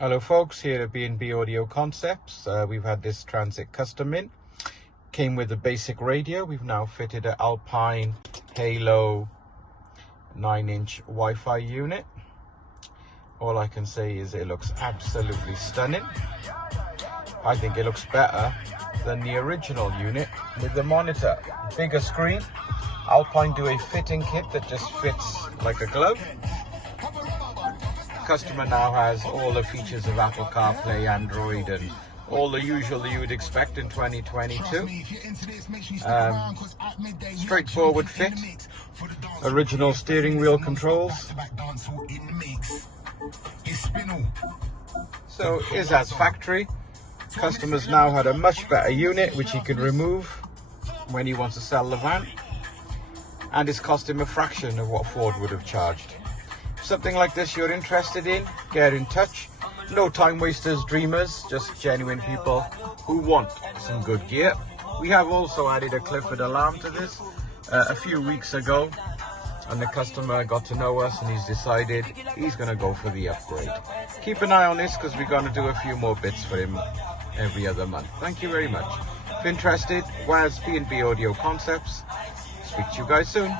Hello folks, here at B&B Audio Concepts. We've had this Transit Custom in. Came with a basic radio. We've now fitted an Alpine Halo 9-inch Wi-Fi unit. All I can say is it looks absolutely stunning. I think it looks better than the original unit with the monitor. Bigger screen. Alpine do a fitting kit that just fits like a glove. Customer now has all the features of Apple CarPlay, Android, and all the usual you would expect in 2022. Straightforward fit, original steering wheel controls. So is as factory. Customer's now had a much better unit which he can remove when he wants to sell the van, and it's cost him a fraction of what Ford would have charged. Something like this you're interested in, get in touch. No time wasters, dreamers, just genuine people who want some good gear. We have also added a Clifford alarm to this a few weeks ago, and the customer got to know us and he's decided he's going to go for the upgrade. Keep an eye on this because we're going to do a few more bits for him every other month. Thank you very much. If interested, where's B&B Audio Concepts? Speak to you guys soon.